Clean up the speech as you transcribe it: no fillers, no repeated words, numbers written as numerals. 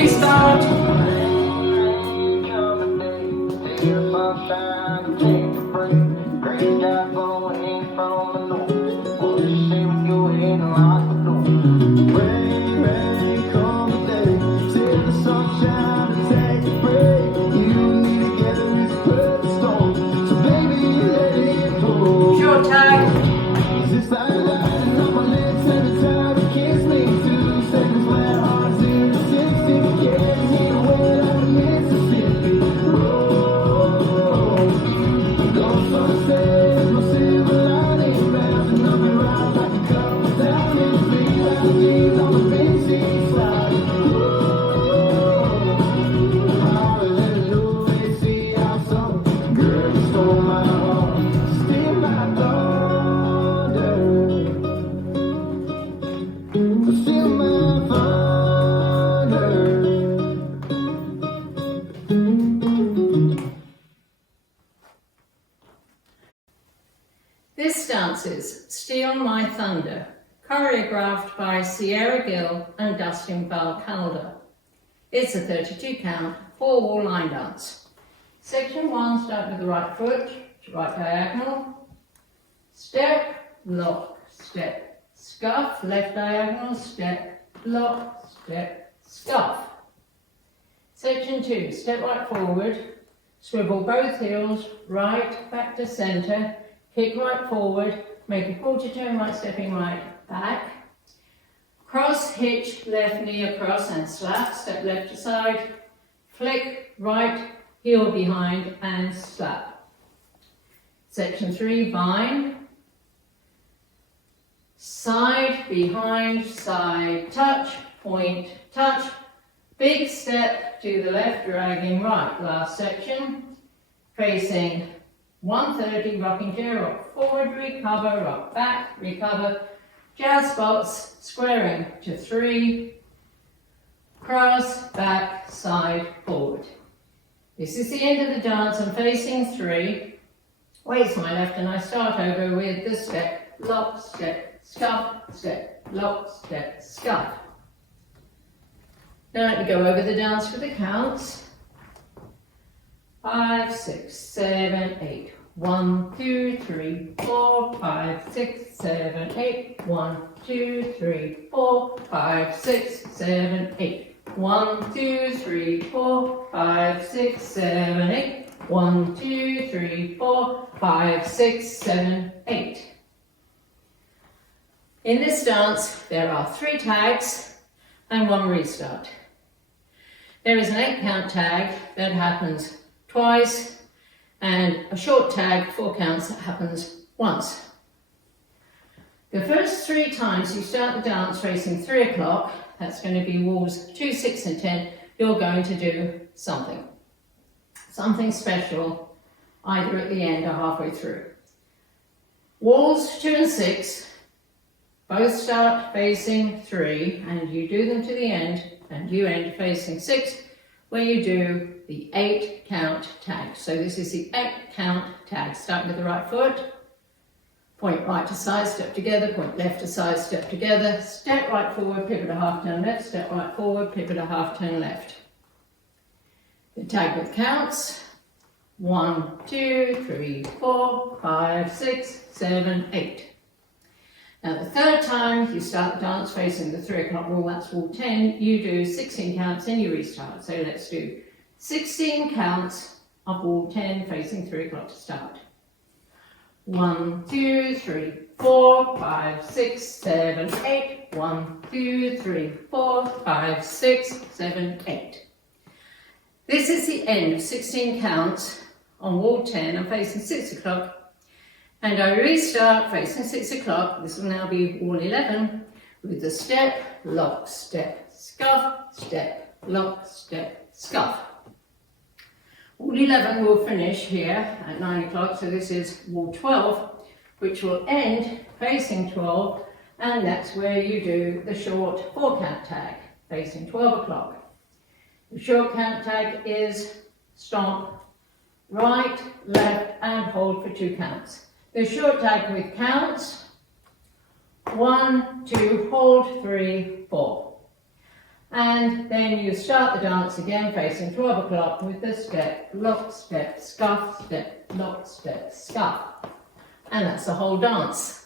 Restart. Short tag. This dance is Steal My Thunder, choreographed by Sierra Gill and Dustin Valcalder. It's a 32 count, 4-wall line dance. Section 1, start with the right foot, right diagonal, step, lock, step, scuff, left diagonal, step, lock, step, scuff. Section 2, step right forward, swivel both heels, right, back to centre, kick right forward, make a quarter turn right, stepping right back. Cross, hitch, left knee across and slap, step left to side, flick, right, heel behind and slap. Section 3, vine. Side, behind, side, touch, point, touch. Big step to the left, dragging right. Last section, facing 130, rocking chair, rock forward, recover, rock back, recover, jazz spots, squaring to 3, cross, back, side, forward. This is the end of the dance. I'm facing 3, weight to my left, and I start over with the step, lock, step, scuff, step, lock, step, scuff. Now let me go over the dance for the counts. 5, 6, 7, 8. 1, 2, 3, 4, 5, 6, 7, 8. 1, 2, 3, 4, 5, 6, 7, 8. 1, 2, 3, 4, 5, 6, 7, 8. 1, 2, 3, 4, 5, 6, 7, 8. In this dance, there are 3 tags and 1 restart. There is an 8 count tag that happens twice, and a short tag, 4 counts, that happens once. The first 3 times you start the dance facing 3 o'clock, that's going to be walls 2, 6 and 10, you're going to do something special, either at the end or halfway through. Walls 2 and 6, both start facing 3, and you do them to the end, and you end facing 6, where you do the 8 count tag. So this is the 8 count tag, starting with the right foot, point right to side, step together, point left to side, step together, step right forward, pivot a half turn left, step right forward, pivot a half turn left. The tag with counts, 1, 2, 3, 4, 5, 6, 7, 8. Now the third time you start the dance facing the 3 o'clock wall, that's wall 10, you do 16 counts and you restart. So let's do 16 counts of wall 10 facing 3 o'clock to start. 1, 2, 3, 4, 5, 6, 7, 8. 1, 2, 3, 4, 5, 6, 7, 8. This is the end of 16 counts on wall 10. I'm facing 6 o'clock. And I restart facing 6 o'clock. This will now be wall 11 with the step, lock, step, scuff, step, lock, step, scuff. Wall 11 will finish here at 9 o'clock, so this is wall 12, which will end facing 12, and that's where you do the short 4 count tag, facing 12 o'clock. The short count tag is stomp, right, left, and hold for 2 counts. The short tag with counts, 1, 2, hold, 3, 4. And then you start the dance again facing 12 o'clock with the step, lock, step, scuff, step, lock, step, scuff. And that's the whole dance.